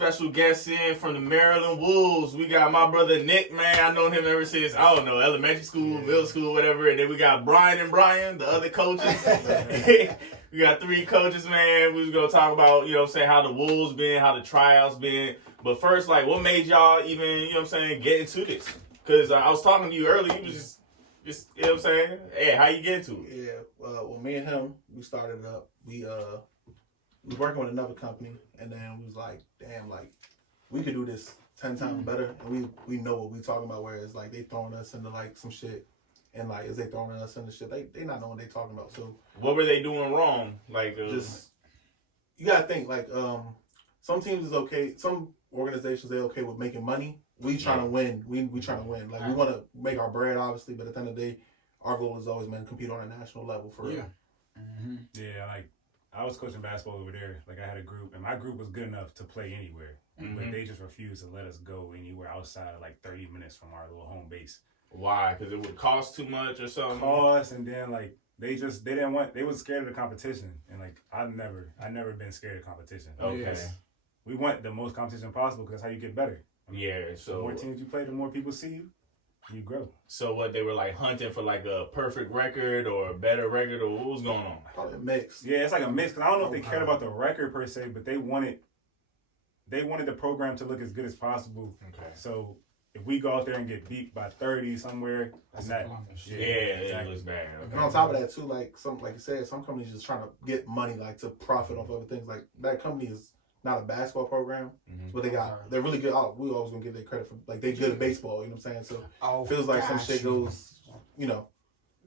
special guest in from the Maryland Wolves. We got my brother Nick, man. I known him ever since, I don't know, elementary school, middle school, whatever. And then we got Brian and Brian, the other coaches. We got 3 coaches, man. We was going to talk about, you know what I'm saying, how the Wolves been, how the tryouts been. But first, like, what made y'all even, you know what I'm saying, get into this? Because I was talking to you earlier. You was just, you know what I'm saying? Hey, how you get into it? Yeah, well, me and him, we started it up. We was working with another company, and then we was like, damn, like, we could do this 10 times better. And we know what we talking about, whereas, like, they throwing us into, like, some shit. And, like, as they throwing us into shit, they not knowing what they talking about. So what were they doing wrong? Like, just, you got to think, like, some teams is okay. Some organizations, they okay with making money. We trying to win. We trying to win. Like, we want to make our bread, obviously, but at the end of the day, our goal is always, man, compete on a national level for real. Yeah, like, I was coaching basketball over there. Like, I had a group, and my group was good enough to play anywhere. But they just refused to let us go anywhere outside of, like, 30 minutes from our little home base. Why? Because it would cost too much or something? Cost, and then, like, they didn't want, they was scared of the competition. And, like, I never been scared of competition. Okay. We want the most competition possible because that's how you get better. I mean, Yeah, so the more teams you play, the more people see you, you grow. So what, they were like hunting for like a perfect record or a better record, or what was going on? Probably a mix. Yeah, it's like a mix. Cause I don't know if they cared about the record per se, but they wanted the program to look as good as possible. Okay. So if we go out there and get beat by 30 somewhere, That's that, a blemish. Yeah, exactly. it looks bad. Okay. And on top of that too, like you said, some companies just trying to get money, like to profit off other things. Like that company is not a basketball program, but they're really good. Oh, we always gonna give them credit for, like, they good at baseball. You know what I'm saying? So feels like some shit goes, you know,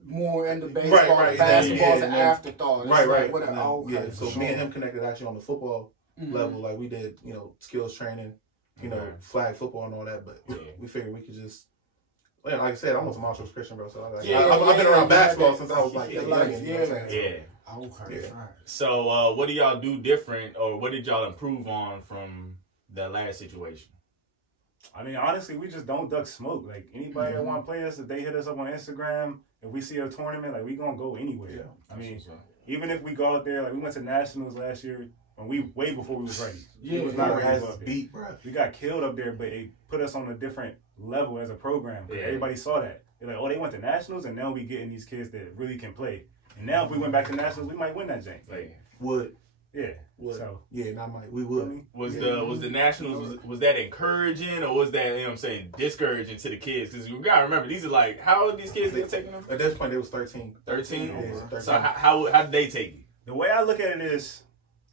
more into baseball. Right. Basketball's Yeah, an and afterthought. It's right. Like, whatever. And then, Okay, yeah. So for me and sure. him connected actually on the football level. Like we did, you know, skills training, you know, flag football and all that. But we figured we could just. Like I said, I'm a tumultuous Christian, bro. So I've been around basketball since I was like, young, you know what I'm saying? Yeah. Okay, Yeah. fine. So what do y'all do different, or what did y'all improve on from that last situation? I mean, honestly, we just don't duck smoke. Like, anybody that want to play us, if they hit us up on Instagram, if we see a tournament, like, we gonna go anywhere. Yeah. I mean, even if we go out there, like, we went to nationals last year, and we way before we was ready. Yeah, we was Not not ready to as go out there. beat, bro. We got killed up there, but they put us on a different level as a program. Yeah. Everybody saw that. They're like, oh, they went to nationals, and now we getting these kids that really can play. And now if we went back to nationals, we might win that jank. Like, Would. So Yeah, not might. We would. Was the nationals, was that encouraging, or was that, you know what I'm saying, discouraging to the kids? Because you gotta remember, these are like, how old are these kids that taking them? At this point, they was 13. 13? Yeah, 13. So how did they take it? the way I look at it is,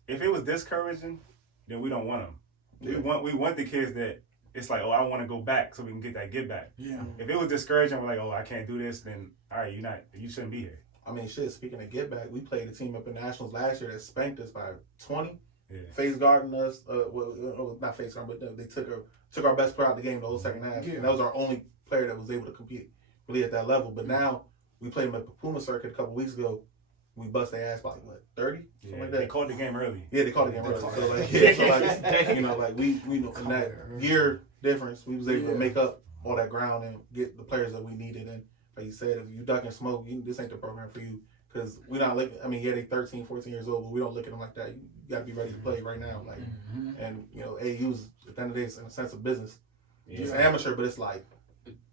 if it was discouraging, then we don't want them. Yeah. We want the kids that it's like, oh, I want to go back so we can get that get back. Yeah. If it was discouraging, we're like, oh, I can't do this, then all right, you shouldn't be here. I mean, shit, speaking of get back, we played a team up in Nationals last year that spanked us by 20. Yeah. Face guarding us, not face guarding, but they took our best player out of the game the whole second half. Yeah. And that was our only player that was able to compete really at that level. But now, we played them at the Puma Circuit a couple weeks ago. We bust their ass by, like, what, 30? Something like that. They called the game early. Yeah, they called the game early. You know, like, we know, in that year difference, we was able to make up all that ground and get the players that we needed. And like you said, if you duck and smoke, this ain't the program for you. Because we not looking, I mean, yeah, they 13, 14 years old, but we don't look at them like that. You got to be ready to play right now. Like, and, you know, AU's, at the end of the day, it's in a sense of business. It's amateur, but it's like,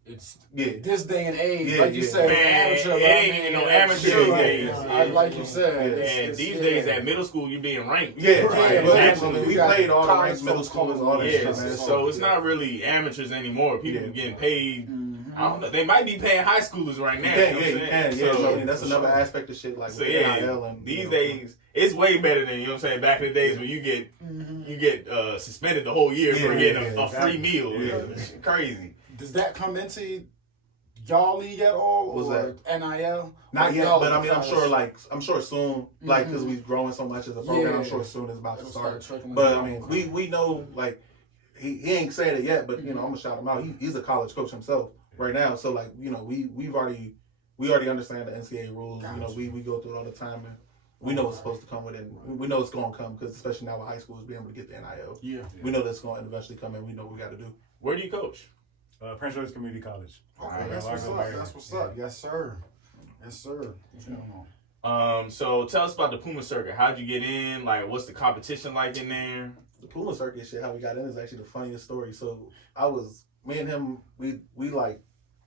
It's yeah. this day and age, Yeah, like you yeah. said, Man, amateur. it ain't even no amateur days. Like you said, And these days at middle school, you're being ranked. Yeah, Right. but Actually, we got played all the college ranks, middle folks school, and all calling that Yeah, shit, man. so it's not really amateurs anymore. People Yeah. getting paid. I don't know. They might be paying high schoolers right now. You know what I'm can, saying? yeah. So, So, I mean, that's another aspect of shit, like so with yeah, NIL and these you know, days it's way better than, you know what I'm saying, back in the days when you get suspended the whole year for getting a free meal. Yeah. It's crazy. Does that come into y'all league at all? What's or NIL? Not yet, No, but I mean, because- I'm sure soon, like, because we've growing so much as a program, I'm Yeah. sure soon it's about to It'll start. start trickling But I down. mean, we know, like, he ain't said it yet, but you know, I'm gonna shout him out. He's a college coach himself right now, so like, you know, we already understand the NCAA rules. You know, we go through it all the time, and we know what's supposed to come with it. And we know it's gonna come because especially now with high schools being able to get the NIL, we know that's going to eventually come, and we know what we got to do. Where do you coach? Prince George Community College. Okay, that's what's up. That's what's up. Yes, sir. Yes, sir. What's going on? So tell us about the Puma Circuit. How'd you get in? Like, what's the competition like in there? the Puma Circuit shit, how we got in is actually the funniest story. So me and him, we like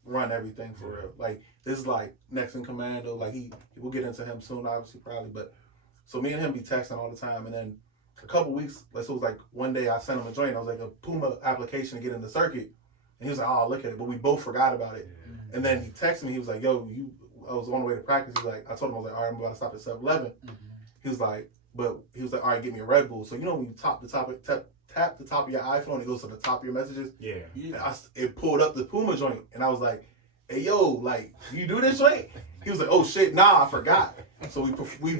run everything for real. Like this is like next in commando. Like we'll get into him soon, obviously, probably. But so me and him be texting all the time, and then a couple weeks, so it was like one day I sent him a joint. I was like a Puma application to get in the circuit, and he was like, "Oh, look at it," but we both forgot about it. Yeah. And then he texted me. He was like, "Yo, I was on the way to practice." He was like, I told him, I was like, "All right, I'm about to stop at 7-Eleven." Mm-hmm. He was like, "All right, get me a Red Bull." So when you tap the top of your iPhone, it goes to the top of your messages. Yeah. It pulled up the Puma joint, and I was like, "Hey, yo, like, you do this joint?" He was like, "Oh shit, nah, I forgot." So we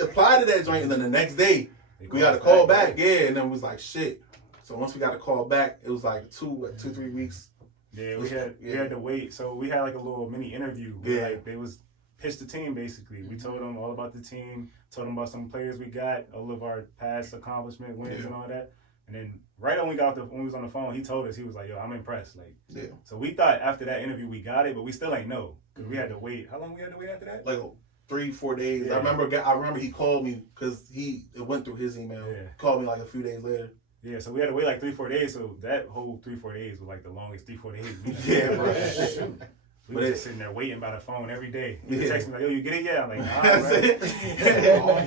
applied to that joint, and then the next day we got a call back. Yeah, and then it was like shit. So once we got a call back, it was like 2-3 weeks. Yeah, we had to wait. So we had like a little mini interview. Where, like, they was pitched the team basically. We told them all about the team, told them about some players we got, all of our past accomplishment wins and all that. And then right when we was on the phone, he told us, he was like, "Yo, I'm impressed." Like, so we thought after that interview we got it, but we still ain't know because we had to wait. How long we had to wait after that? Like 3-4 days. Yeah. I remember he called me because it went through his email. Yeah. Called me like a few days later. Yeah, so we had to wait like 3-4 days. So that whole 3-4 days was like the longest 3-4 days. Yeah, bro. We were just sitting there waiting by the phone every day. He would text me like, "Yo, you get it yet?" I'm like, "Nah,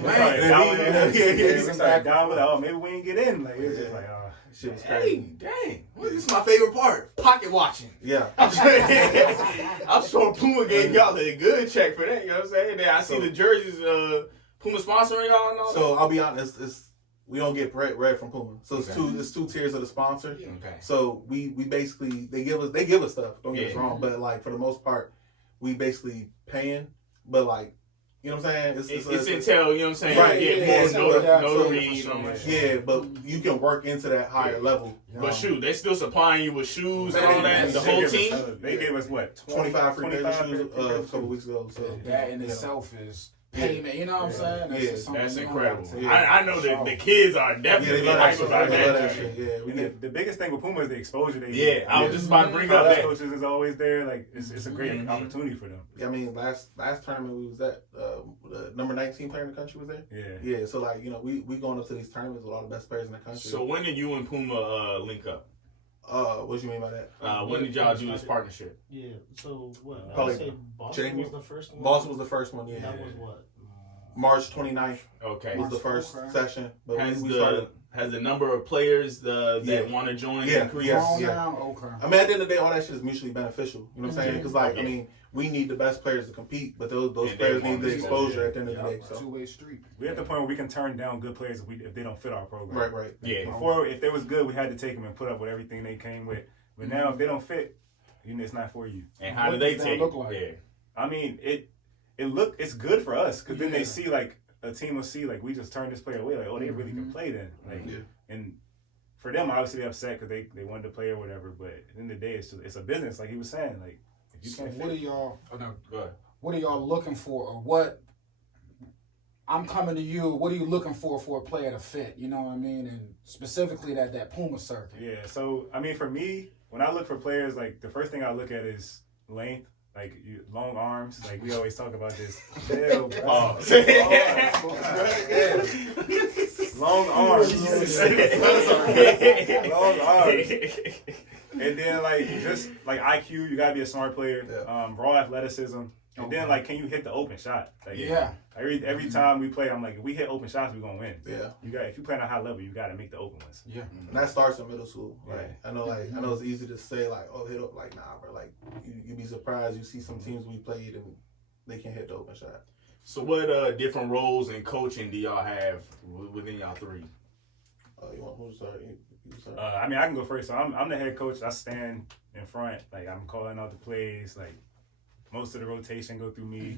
right." We started down with it. Oh, maybe we ain't get in. Like, it was just like, oh, shit was crazy. Dang. Well, this is my favorite part. Pocket watching. Yeah. I'm sure Puma gave y'all a good check for that. You know what I'm saying? Then I see the jerseys, Puma sponsoring y'all and all that. So I'll be honest, we don't get red from Puma. So it's two tiers of the sponsor. Okay. So we basically they give us stuff. Don't get us wrong, but like for the most part, we basically paying. But like, you know what I'm saying? It's intel. You know what I'm saying? Right. Yeah, but you can work into that higher level. But shoot, they still supplying you with shoes and all that. The whole team. They gave us what? 25 free shoes a couple weeks ago. So that in itself is payment, you know what I'm saying? That's incredible. I know that the kids are definitely hyped about that shit. The biggest thing with Puma is the exposure they get. I was just about to bring up that. Coaches is always there. Like it's a great opportunity for them. Yeah, I mean, last tournament we was at, the number 19 player in the country was there. Yeah. So like, you know, we going up to these tournaments with all the best players in the country. So when did you and Puma link up? What do you mean by that? When did y'all do this partnership? Yeah, so what? Probably say Boston was the first one? Boston was the first one, yeah. That was what? March 29th. Okay. Was the first session. But has the number of players that want to join increased? Yeah. Okay. I mean, at the end of the day, all that shit is mutually beneficial. You know what I'm saying? Because, like, I mean, we need the best players to compete, but those players need the exposure at the end of the day. So. Two-way street. We're at the point where we can turn down good players if they don't fit our program. Right. Yeah. Before, if they was good, we had to take them and put up with everything they came with. But now, if they don't fit, it's not for you. And how do they take look like? Yeah. I mean, it's good for us because then they see, like, a team will see, like, we just turned this player away. Like, oh, they really can play then. Like, and for them, obviously, they're upset because they wanted to play or whatever. But at the end of the day, it's a business, like he was saying. Like, if you can't fit. What are y'all? Oh, no, go ahead. What are y'all looking for, or what? I'm coming to you. What are you looking for a player to fit? You know what I mean? And specifically that Puma circuit. Yeah. So I mean, for me, when I look for players, like the first thing I look at is length. Like long arms, like we always talk about this. Long arms. Long arms. And then like just like IQ, you gotta be a smart player. Raw athleticism. And then like, can you hit the open shot? Like, every time we play, I'm like, if we hit open shots, we're gonna win. Yeah. If you play at a high level, you gotta make the open ones. Yeah. And that starts in middle school. Right. I know it's easy to say like, oh, hit up, like, nah, bro. Like you be surprised. You see some teams we played and they can't hit the open shot. So what different roles in coaching do y'all have within y'all three? You want who's sorry? I mean, I can go first. So I'm the head coach. I stand in front. Like I'm calling out the plays. Like most of the rotation go through me.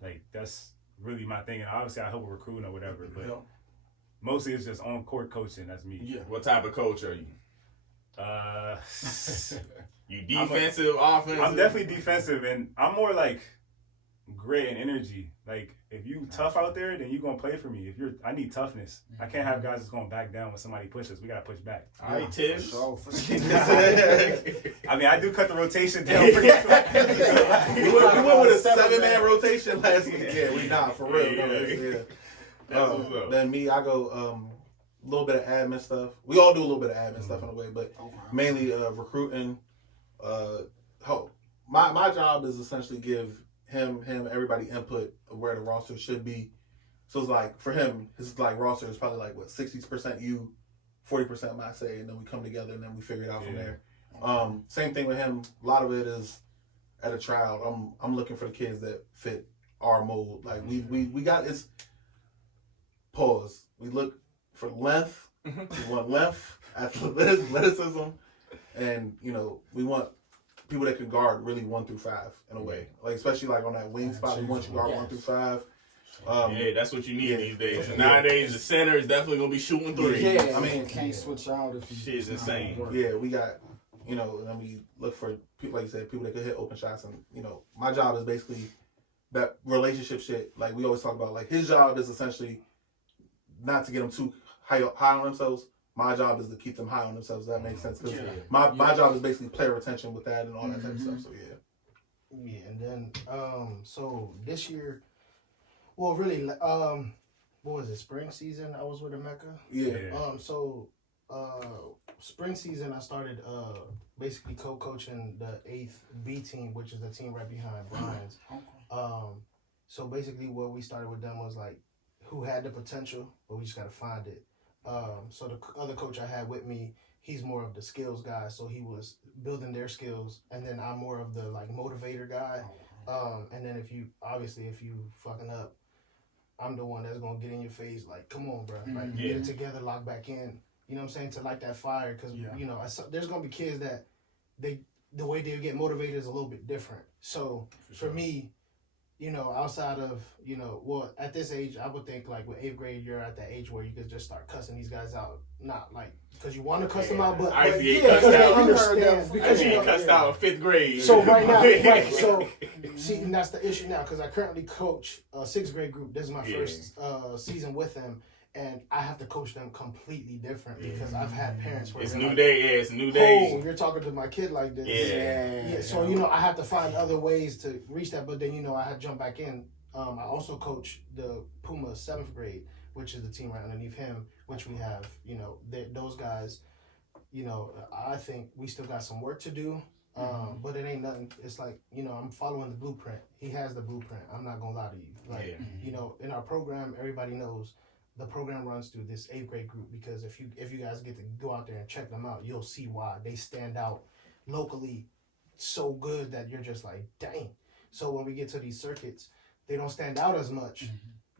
Like that's really my thing. And obviously I help with recruiting or whatever. But mostly it's just on court coaching. That's me. Yeah. What type of coach are you? You defensive, offensive? I'm definitely defensive, and I'm more like grit and energy. Like if you tough out there, then you gonna play for me. I need toughness. I can't have guys that's gonna back down when somebody pushes. We gotta push back. All right, Tish. I mean, I do cut the rotation down pretty quick. We went with a 7-man rotation last week. Yeah, we not for real. Then me, I go a little bit of admin stuff. We all do a little bit of admin stuff in a way, but mainly recruiting. Help. My job is essentially give him everybody input of where the roster should be. So it's like for him, his like roster is probably like what 60% you, 40% my say, and then we come together and then we figure it out from there. Same thing with him. A lot of it is at a trial. I'm looking for the kids that fit our mold. Like we got it's pause. We look for length. We want length, athleticism, and we want people that can guard really 1 through 5 in a way. Like especially like on that wing spot, we want you to guard 1 through 5. That's what you need these days. And nowadays, the center is definitely gonna be shooting threes. Yeah, I mean, can't switch out if you. Shit's insane. Yeah, we got, and then we look for people, like you said, people that can hit open shots, and my job is basically that relationship shit. Like we always talk about, like his job is essentially not to get them too high on themselves. My job is to keep them high on themselves. If that makes sense. Because my job is basically player retention with that and all that type of stuff. So yeah, and then so this year. Well, really, what was it? Spring season, I was with Emeka. Yeah. So, spring season, I started basically co-coaching the 8th B team, which is the team right behind Brian's. So basically, what we started with them was like, who had the potential, but we just got to find it. So the other coach I had with me, he's more of the skills guy, so he was building their skills, and then I'm more of the like motivator guy. And then if you fucking up, I'm the one that's gonna get in your face, like, come on, bro, like get it together, lock back in. You know what I'm saying? To light that fire, because there's gonna be kids that the way they get motivated is a little bit different. So for me, outside of at this age, I would think like with 8th grade, you're at that age where you could just start cussing these guys out, not like because you want to cuss them out, but I because they understand. Because I get cussed out in 5th grade. So right now, right? So see, and that's the issue now because I currently coach a 6th grade group. This is my first season with them, and I have to coach them completely different because I've had parents where it's new like, day. Yeah, it's a new day. Oh, you're talking to my kid like this. Yeah. So I have to find other ways to reach that, but then I had to jump back in. I also coach the Puma 7th grade, which is the team right underneath him, which we have, those guys, I think we still got some work to do, but it ain't nothing. It's like, I'm following the blueprint. He has the blueprint. I'm not going to lie to you. Like, in our program, everybody knows the program runs through this 8th grade group because if you guys get to go out there and check them out, you'll see why they stand out locally so good that you're just like, dang. So when we get to these circuits, they don't stand out as much,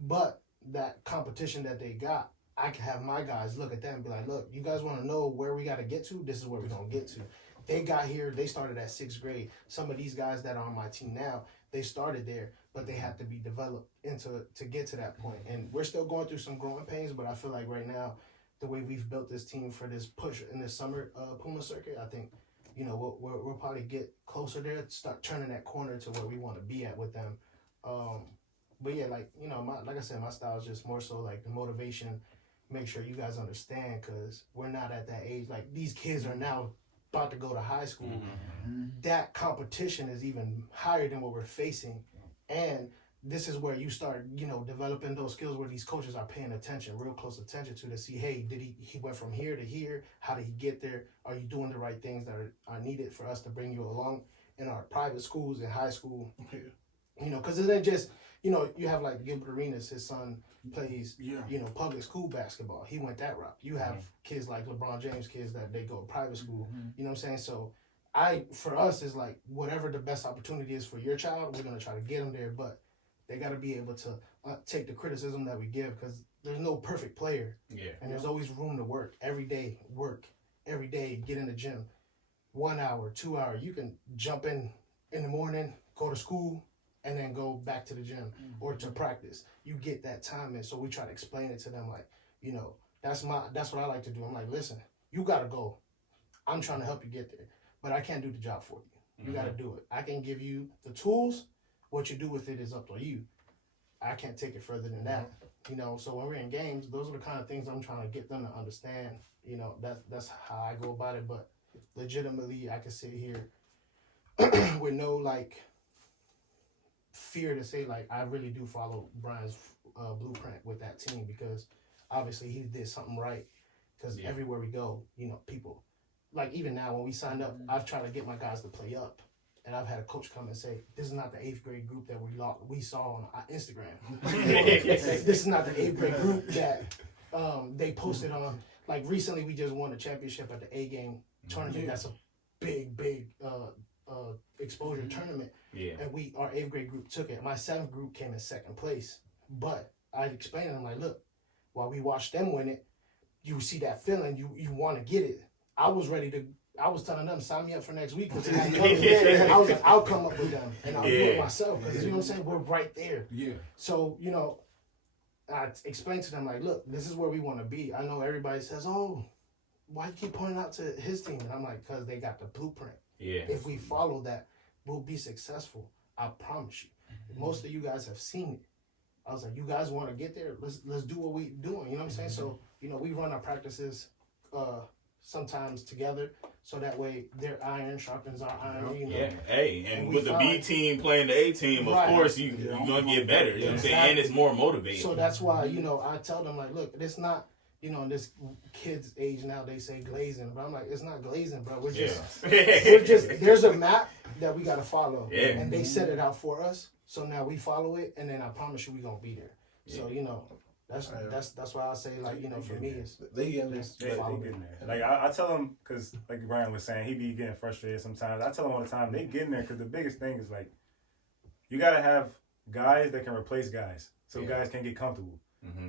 but that competition that they got, I can have my guys look at that and be like, look, you guys want to know where we got to get to? This is where we're going to get to. They got here, they started at 6th grade. Some of these guys that are on my team now, they started there, but they have to be developed to get to that point. And we're still going through some growing pains, but I feel like right now, the way we've built this team for this push in this summer Puma Circuit, I think, we'll probably get closer there, start turning that corner to where we want to be at with them. But yeah, like I said, my style is just more so like the motivation. Make sure you guys understand, because we're not at that age. Like these kids are now about to go to high school. That competition is even higher than what we're facing, and this is where you start, developing those skills where these coaches are paying attention, real close attention to see, hey, did he went from here to here? How did he get there? Are you doing the right things that are needed for us to bring you along in our private schools and high school? Because it ain't just, you have like Gilbert Arenas, his son plays, public school basketball. He went that route. You have kids like LeBron James, kids that they go to private school. You know what I'm saying? So for us, is like whatever the best opportunity is for your child, we're going to try to get them there. But they got to be able to take the criticism that we give, because there's no perfect player. And there's always room to work. Every day, get in the gym. 1 hour, 2 hour. You can jump in the morning, go to school, and then go back to the gym or to practice. You get that time in. So we try to explain it to them like, that's what I like to do. I'm like, listen, you got to go. I'm trying to help you get there, but I can't do the job for you. You got to do it. I can give you the tools. What you do with it is up to you. I can't take it further than that. So when we're in games, those are the kind of things I'm trying to get them to understand. That's how I go about it. But legitimately, I can sit here with no fear to say I really do follow Brian's blueprint with that team, because obviously he did something right because everywhere we go, you know, people like even now when we signed up, I've tried to get my guys to play up. And I've had a coach come and say, "This is not the 8th grade group that we saw on Instagram. This is not the 8th grade group that they posted on." Like recently, we just won a championship at the A game tournament. That's a big exposure tournament. Yeah. And our 8th grade group took it. My 7th group came in 2nd place. But I explained to them like, look, while we watched them win it, you see that feeling. You want to get it. I was telling them, sign me up for next week because I was like, I'll come up with them and I'll do it myself because you know what I'm saying. We're right there. Yeah. So you know, I explained to them like, look, this is where we want to be. I know everybody says, oh, why you keep pointing out to his team? And I'm like, because they got the blueprint. Yeah. If we follow that, we'll be successful. I promise you. Most of you guys have seen it. I was like, you guys want to get there? Let's do what we doing. You know what I'm saying? So you know, we run our practices. Sometimes together, so that way their iron sharpens our iron. You know? Yeah, hey, and with the find, B team playing the A team, of course you're gonna get better. You know what I'm saying? And it's more motivating. So that's why, you know, I tell them like, look, it's not, you know, in this kid's age now they say glazing, but I'm like, it's not glazing, bro. We're just there's a map that we gotta follow. Yeah. And they set it out for us. So now we follow it, and then I promise you we gonna be there. So, you know, that's why I say, like, you know, for me it's they get in there. They getting there. Like I tell them, because like Brian was saying, he be getting frustrated sometimes. I tell him all the time, they get in there because the biggest thing is like, you gotta have guys that can replace guys, so guys can get comfortable.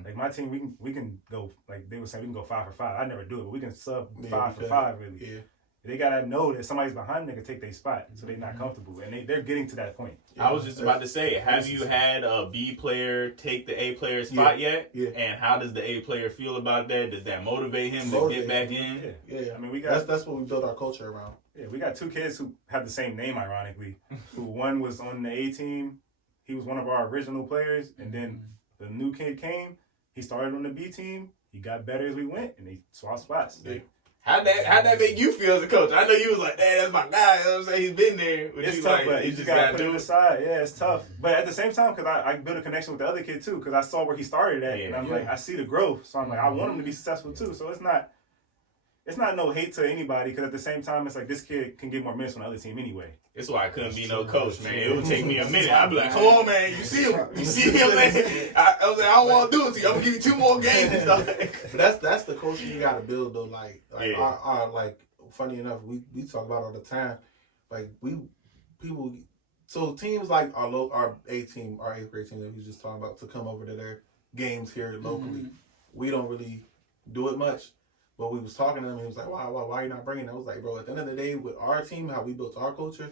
Like my team, we can go, like they were saying, we can go 5 for 5. I never do it, but we can sub 5 for 5 really. Yeah. They gotta know that somebody's behind them that can take their spot, so they're not comfortable, and they're getting to that point. I was just about to say, have you had a B player take the A player spot yet? Yeah. And how does the A player feel about that? Does that motivate him to get back in? Yeah. I mean, we got that's what we built our culture around. Yeah, we got 2 kids who have the same name, ironically. Who one was on the A team, he was one of our original players, and then the new kid came. He started on the B team. He got better as we went, and they swapped spots. Yeah. How'd that make you feel as a coach? I know you was like, "Dad, that's my guy." You know what I'm saying? He's been there. It's tough, like, but you just gotta put it aside. Yeah, it's tough. But at the same time, because I built a connection with the other kid too, because I saw where he started at, and I'm like, I see the growth. So I'm like, I want him to be successful too. So it's not no hate to anybody, because at the same time, it's like this kid can get more minutes on the other team anyway. That's why I couldn't be no coach, man. It would take me a minute. I'd be like, "Come on, man, you see him? You see him, man?" I was like, "I don't want to do it to you. I'm gonna give you 2 more games and stuff." But that's the culture you gotta build though. Like our like funny enough, we talk about all the time. Like so teams like our A team, our 8th grade team that we was just talking about, to come over to their games here locally. We don't really do it much. But we was talking to him, and he was like, why are you not bringing it? I was like, bro, at the end of the day, with our team, how we built our culture,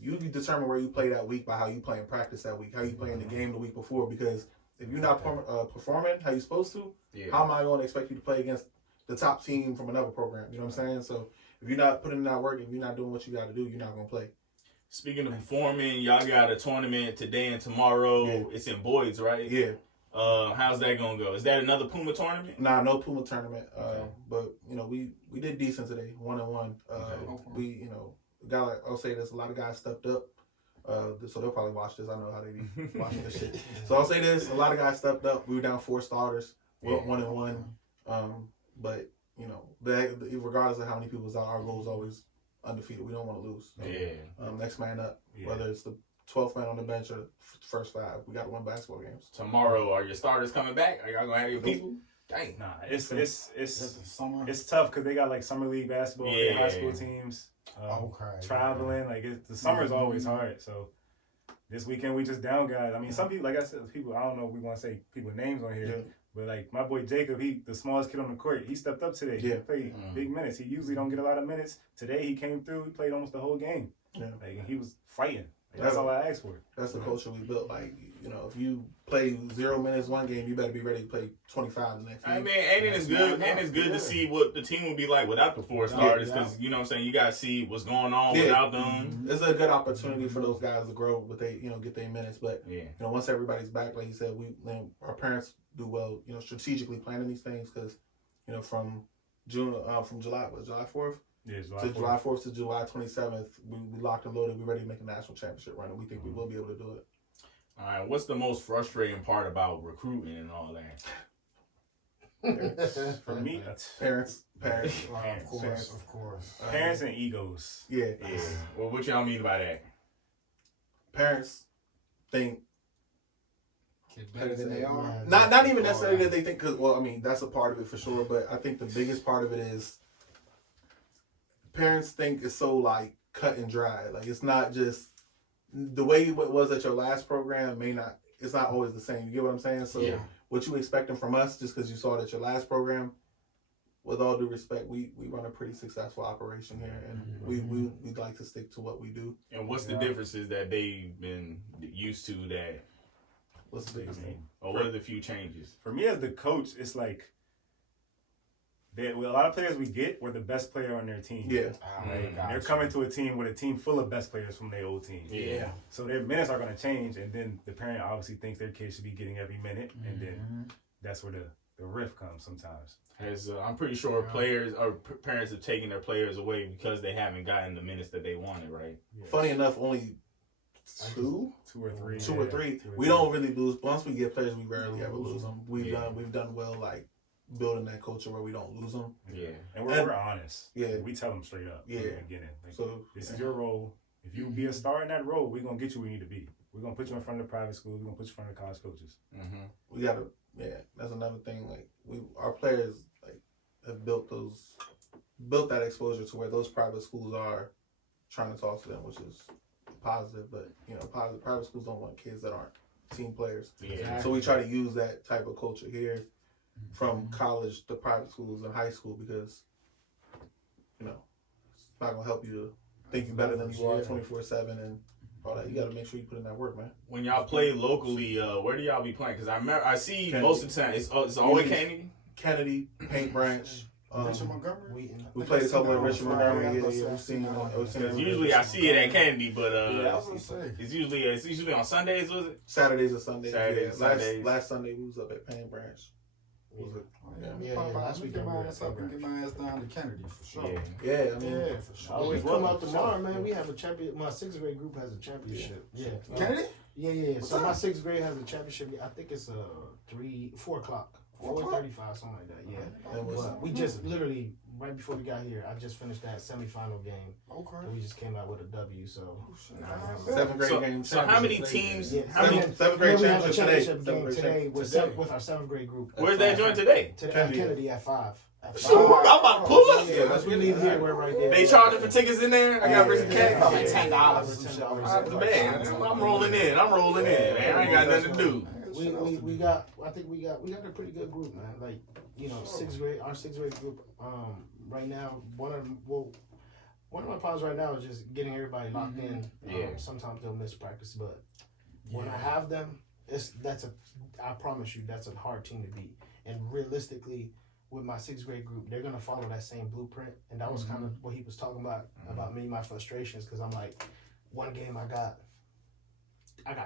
you can determine where you play that week by how you play in practice that week, how you play in the game the week before. Because if you're not performing how you're supposed to, how am I going to expect you to play against the top team from another program? You know what I'm saying? So if you're not putting in that work, if you're not doing what you got to do, you're not going to play. Speaking of performing, y'all got a tournament today and tomorrow. Yeah. It's in Boyd's, right? Yeah. How's that gonna go? Is that another Puma tournament? Nah, no Puma tournament. But you know, we did decent today, 1-1. We, you know, I'll say this: a lot of guys stepped up. So they'll probably watch this. I know how they be watching this shit. So I'll say this: a lot of guys stepped up. We were down 4 starters. We're 1-1. But you know, regardless of how many people's out, our goal is always undefeated. We don't want to lose. So, next man up, whether it's the 12th man on the bench or first 5. We got to win basketball games. Tomorrow, are your starters coming back? Are y'all gonna have your people? Dang. Nah, it's tough because they got like summer league basketball, high school teams, traveling. Like the summer is always hard. So this weekend we just down guys. I mean, some people, like I said, people. I don't know if we want to say people names on here. But like my boy Jacob, he the smallest kid on the court. He stepped up today. He played big minutes. He usually don't get a lot of minutes. Today he came through. He played almost the whole game. Like he was fighting. That's all I asked for. That's the culture we built. Like, you know, if you play 0 minutes one game, you better be ready to play 25 the next game. I mean, and it's good to see what the team will be like without the 4 starters, because you know what I'm saying, you gotta see what's going on without them. It's a good opportunity for those guys to grow, but they, you know, get their minutes. But you know, once everybody's back, like you said, our parents do well, you know, strategically planning these things, because you know, from July 4th. Yeah, July 4th to July 27th, we locked and loaded. We're ready to make a national championship run, and we think we will be able to do it. All right, what's the most frustrating part about recruiting and all that? For me, Parents. Of course. parents and egos. Yeah. Yeah. Well, what y'all mean by that? Parents think Kid better than they are. not even necessarily that they think, because, well, I mean, that's a part of it for sure, but I think the biggest part of it is parents think it's so, like, cut and dry. Like, it's not just the way it was at your last program it's not always the same. You get what I'm saying? So what you expecting from us just because you saw it at your last program, with all due respect, we run a pretty successful operation here, and we'd like to stick to what we do. And what's the differences that they've been used to that? What's the biggest thing? Or what are the few changes? For me as the coach, it's like with a lot of players we get, we're the best player on their team. Yeah. They're coming to a team with a team full of best players from their old team. Yeah. So their minutes are going to change, and then the parent obviously thinks their kid should be getting every minute, and then that's where the rift comes sometimes. I'm pretty sure players or parents have taken their players away because they haven't gotten the minutes that they wanted, right? Yeah. Funny enough, only two or three. We don't really lose. Once we get players, we rarely ever lose them. We've done well, like building that culture where we don't lose them. Yeah, and we're honest. Yeah, we tell them straight up. Yeah, from the beginning. Like, so this is your role. If you be a star in that role, we're gonna get you where you need to be. We're gonna put you in front of the private school. We're gonna put you in front of the college coaches. We gotta. Yeah, that's another thing. Like our players like have built that exposure to where those private schools are trying to talk to them, which is positive. But private schools don't want kids that aren't team players. Yeah. So we try to use that type of culture here, from college to private schools and high school, because it's not gonna help you to think you better than you are 24/7 and all that. You gotta make sure you put in that work, man. When y'all play locally, where do y'all be playing? Because I see Kennedy. Most of the time it's always Kennedy, Paint Branch. Richard Montgomery. We played a couple of Richard Montgomery. We've seen it. Usually I see it at Kennedy, but I was gonna say it's usually on Sundays, was it? Saturdays or Sundays. Sundays. Last Sunday we was up at Paint Branch. Last week get my ass up and get my ass down to Kennedy for sure. Yeah, I mean, for sure. Always come out tomorrow, man. We have a champion. My 6th grade group has a championship. Yeah. Kennedy? Yeah. So my 6th grade has a championship. I think it's 4 o'clock. 4:35, something like that. Yeah. But we just literally right before we got here, I just finished that semifinal game. Okay. And we just came out with a W. So 7th grade game. So how many teams? Yeah, How many? 7th grade we have a championship game today with our 7th grade group. Where's that joint today? Kennedy at 5. I'm about to pull up. Yeah, let's leave here. We're right there. They charging for tickets in there. I got to bring some cash. Probably $10. Man, I'm rolling in. Man, I ain't got nothing to do. We got a pretty good group, man. Like, 6th grade, our 6th grade group, right now, one of my problems right now is just getting everybody locked in. Sometimes they'll miss practice, but when I have them, I promise you, that's a hard team to beat. And realistically, with my 6th grade group, they're gonna follow that same blueprint, and that was kind of what he was talking about me, my frustrations, because I'm like, one game I got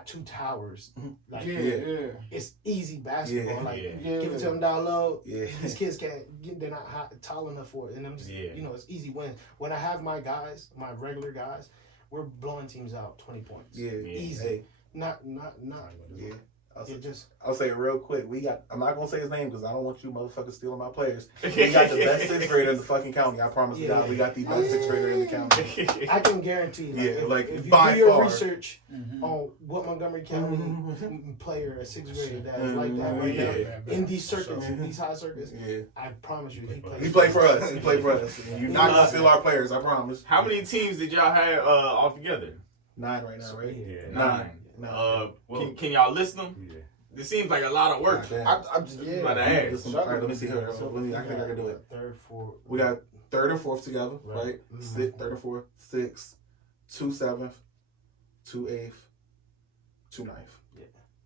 2 towers. Like, it's easy basketball. Give it to them down low. Yeah. These kids they're not tall enough for it, and I'm just, it's easy wins. When I have my guys, my regular guys, we're blowing teams out 20 points. Yeah, easy. Hey. Not. Yeah. I'll say it real quick. I'm not gonna say his name because I don't want you motherfuckers stealing my players. We got the best 6th grader in the fucking county. I promise you, God, we got the best 6th grader in the county. I can guarantee you. If you do your research on what Montgomery County player at 6th grade that is like that right now in these circuits, these high circuits, I promise you, he plays for us. He played for us. You're not gonna steal our players. I promise. How many teams did y'all have altogether? 9 right now, right? Yeah, 9. Can y'all list them? Yeah. This seems like a lot of work. I'm just about to ask. All right, let me see here. I think I can do it. 3rd, 4th. We got 3rd and 4th together, right? 3rd and 4th, 6th, 2 7th, 2 8th, 2 9th.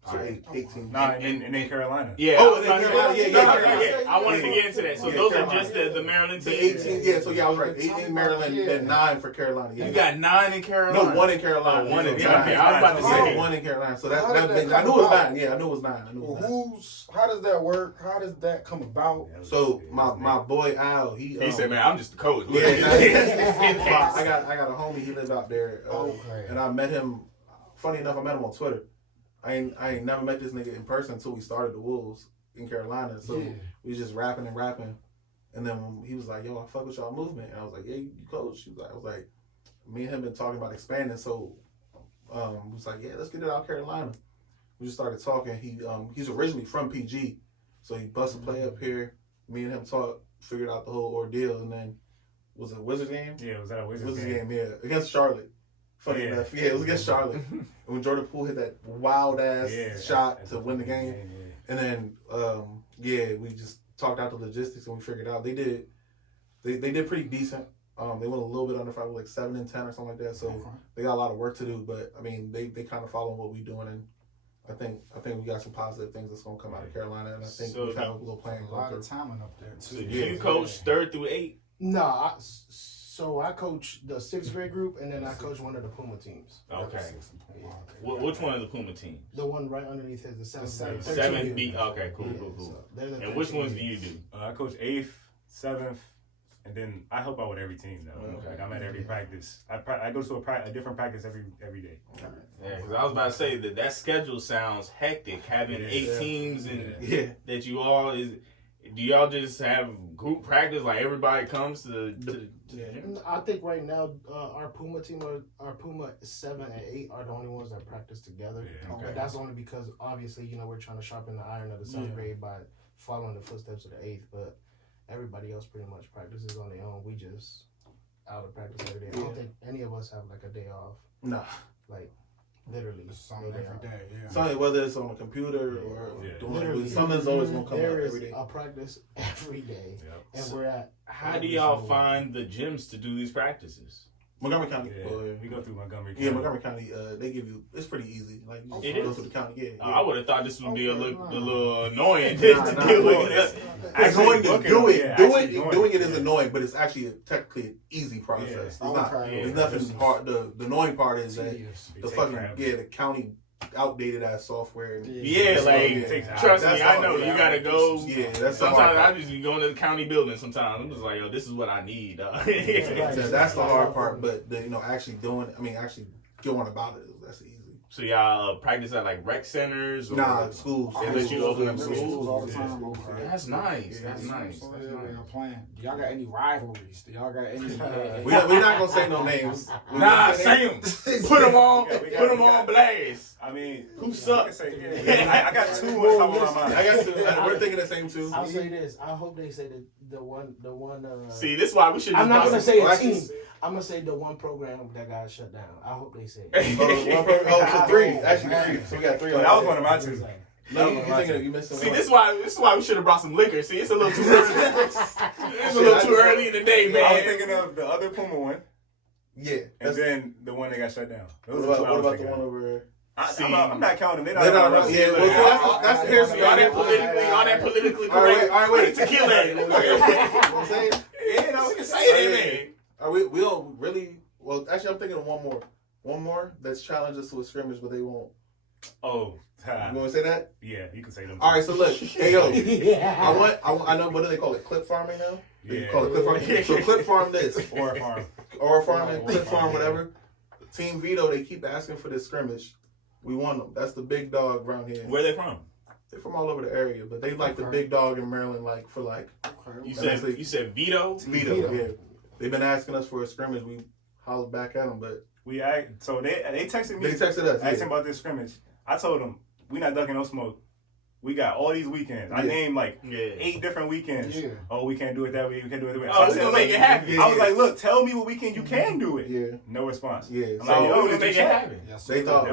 So 18. 9 in Carolina. Yeah. Carolina. Yeah. I wanted to get into that. So those are just the Maryland teams. 18. Yeah. So I was right. 8 in Maryland and 9 for Carolina. Yeah. You got 9 in Carolina. No, 1 in Carolina. 1 in Carolina. I was about to say 1 in Carolina. So that I knew it was 9. Yeah, I knew it was 9. How does that work? How does that come about? So my boy Al, he said, "Man, I'm just the coach." Yeah. I got a homie. He lives out there. And I met him. Funny enough, I met him on Twitter. I ain't never met this nigga in person until we started the Wolves. in Carolina, so we was just rapping. And then when he was like, "Yo, I fuck with y'all movement," and I was like, "Yeah, you coach." I was like, me and him been talking about expanding, so we was like, "Yeah, let's get it out Carolina." We just started talking. He's originally from PG, so he bust a play up here. Me and him talked, figured out the whole ordeal, and then was it a Wizards game? Yeah, was that a Wizards game? Yeah, against Charlotte. Funny enough, it was against Charlotte. And when Jordan Poole hit that wild ass shot to win the game, and then we just talked out the logistics and we figured out they did pretty decent. They went a little bit under 5, like 7-10 or something like that. So they got a lot of work to do, but I mean they kind of follow what we're doing, and I think we got some positive things that's gonna come out of Carolina, and I think we have a little plan. A lot of talent up there too. So you coach 3rd through 8? No, so I coach the 6th grade group, and then I coach one of the Puma teams. Okay. Which one of the Puma teams? The one right underneath is the 7th grade. 7th B. Okay, cool. So and which ones do you do? I coach 8th, 7th, and then I help out with every team though. Okay. Like I'm at every practice. I go to a different practice every day. Yeah, because I was about to say that schedule sounds hectic. Having 8 teams and that you all is. Do y'all just have group practice? Like everybody comes to the gym? I think right now our Puma team, our Puma 7 and 8 are the only ones that practice together. Yeah, okay. But that's only because obviously we're trying to sharpen the iron of the 7th grade by following the footsteps of the 8th. But everybody else pretty much practices on their own. We just out of practice every day. I don't think any of us have like a day off. No. Like literally something every day. Yeah. Something, whether it's on a computer or doing something's always gonna come out every day. There is a practice every day, and we're at. How do y'all find the gyms to do these practices? Montgomery County. We go through Montgomery County. Yeah, Montgomery County. They give you. It's pretty easy. Like you just go through the county. Yeah. I would have thought this would be a little annoying to deal with. Annoying to do it. Doing it is annoying, but it's actually technically an easy process. It's nothing hard. The annoying part is that the fucking the county outdated ass software. Trust me, I know you gotta go. Yeah, that's sometimes I just be going to the county building. Sometimes I'm just like, yo, this is what I need. That's the hard part, but actually doing. Actually going about it. That's easy. So y'all practice at like rec centers? Or schools. They let you open up schools all the time. That's nice. That's nice. Playing. Do y'all got any rivalries? Do y'all got any? We're not gonna say no names. Say them. Put them on. Put them on blast. I mean, who sucks? I got 2 on top of my mind. I got 2. We're thinking the same 2. I'll say this. I hope they say the one. See, this is why we should. I'm not gonna say a team. I'm gonna say the one program that got shut down. I hope they say it. So 3. Actually 3. So we got 3. That was one of my 2. No, you missed See, this is why we should have brought some liquor. See, it's a little too early. It's a little too early in the day, man. I was thinking of the other Puma one. Yeah. And then the one that got shut down. What about the one over? I'm not counting. They're not. That's the here's all that politically correct. All right, wait. Tequila. I'm saying. Yeah, we can say that, man. We don't really. Well, actually, I'm thinking of one more that's challenged us to a scrimmage, but they won't. Oh. You want to say that? Yeah, you can say them. All right, so look, hey yo, I know. What do they call it? Clip farming now? They call it clip farming. So clip farm this, or farming, clip farm, whatever. Team Vito, they keep asking for this scrimmage. We won them. That's the big dog around here. Where are they from? They're from all over the area, but they like the big dog in Maryland, You said Vito. Vito, yeah. They've been asking us for a scrimmage. We hollered back at them, but they texted me. They texted us asking about this scrimmage. I told them, we not ducking no smoke. We got all these weekends. I named 8 different weekends. Yeah. Oh, we can't do it that way. We can't do it that way. Oh, so we're going to make it happen. I was like, look, tell me what weekend you can do it. Yeah. No response. Yeah. I'm like, we're going to make it happen. Yes, they thought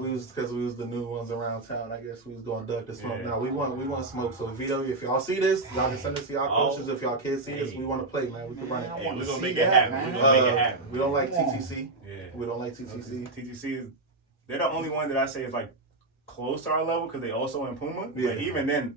we was, because we was the new ones around town. I guess we was going to duck the smoke. No, we want smoke. So Vito, if y'all see this, y'all can send this to y'all coaches. If y'all kids see this, we want to play, man. We can run it. We're going to make it happen. We don't like TTC. Yeah. We don't like TTC. TTC, they're the only one that I say is close to our level because they also in Puma. Yeah. But even then,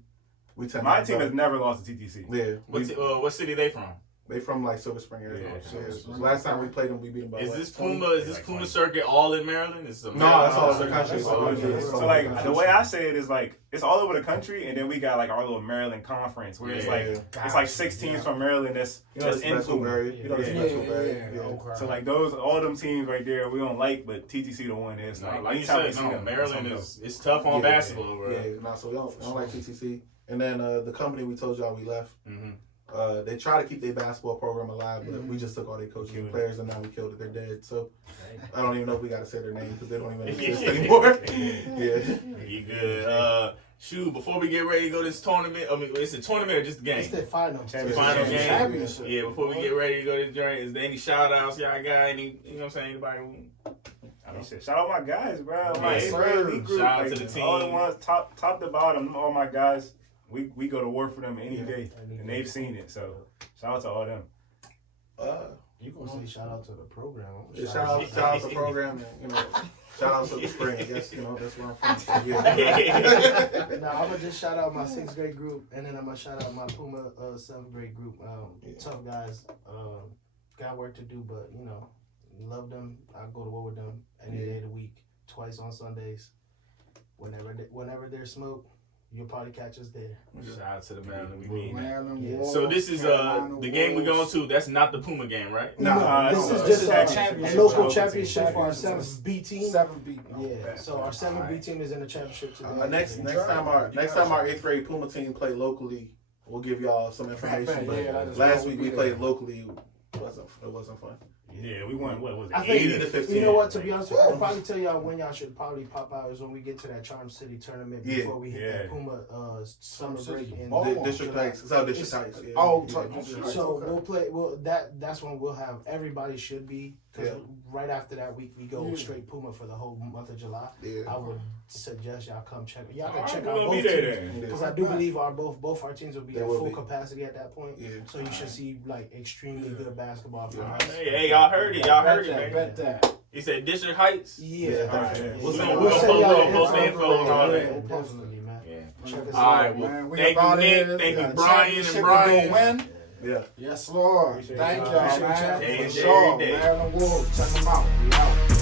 my team has never lost to TTC. Yeah. What city they from? They from like Silver Spring area. Yeah. Last time we played them, we beat them by Is what, this 20? Puma? Is this Puma Circuit all in Maryland? Is No, that's all over the country. So like the way I say it is like it's all over the country, and then we got like our little Maryland conference where it's like it's like 6 teams from Maryland that's in Puma. So like those all them teams right there we don't like, but TTC the one that's like you said, no, Maryland it's tough on basketball, bro. Yeah, so we don't like TTC. And then the company we told y'all we left. They try to keep their basketball program alive, but we just took all their coaches and players, and now we killed it. They're dead. So I don't even know if we got to say their name because they don't even exist anymore. You good? Shoot, before we get ready to go to this tournament, I mean, it's a tournament or just a game? It's the final. Final game. Championship. Yeah, before we get ready to go to the joint, is there any shout outs y'all got? Any, you know what I'm saying? Anybody? Shout out my guys, bro. My Yeah. group, Shout out like, to the team. all the ones top to bottom, all my guys. We go to war for them any day, and they've seen it. So shout out to all them. You gonna say shout out to the program? Shout out to the program, and shout out to the spring. I guess that's where I'm from. Now I'm gonna just shout out my 6th grade group, and then I'm gonna shout out my Puma 7th grade group. Tough guys, got work to do, but love them. I go to war with them any day of the week, twice on Sundays. Whenever there's smoke, you'll probably catch us there. Shout out to the Maryland. We mean that. Maryland, So this is the game we're going to. That's not the Puma game, right? No, this is just championship. a local championship for our 7B team. 7B. Yeah, so our 7B team is in the championship today. next time our 8th grade Puma team play locally, we'll give y'all some information. But last week we played locally. It wasn't fun. Yeah, we won. What was it? I think 80 to 15. You know what? To be honest, I'll probably tell y'all when y'all should probably pop out is when we get to that Charm City tournament before we hit that Puma summer break in District Heights. It's our District Heights. Yeah. So we'll play. That's when we'll have everybody should be. Because right after that week we go straight Puma for the whole month of July. Yeah. I would suggest y'all come check. Y'all can check out both teams because I do believe both our teams will be at full capacity at that point. Yeah. So you should see like extremely good basketball from us. Hey, y'all heard it. Y'all heard it, man. Bet that. He said District Heights. Yeah. We'll post the info and all that. Definitely, man. Check us All out. right. Well, thank you, Nick. Thank you, Brian and Brian. Brian. Yeah. Yes, Lord. Thank y'all, man. Hey, For sure. day. Maryland Wolves. Check them out. We out.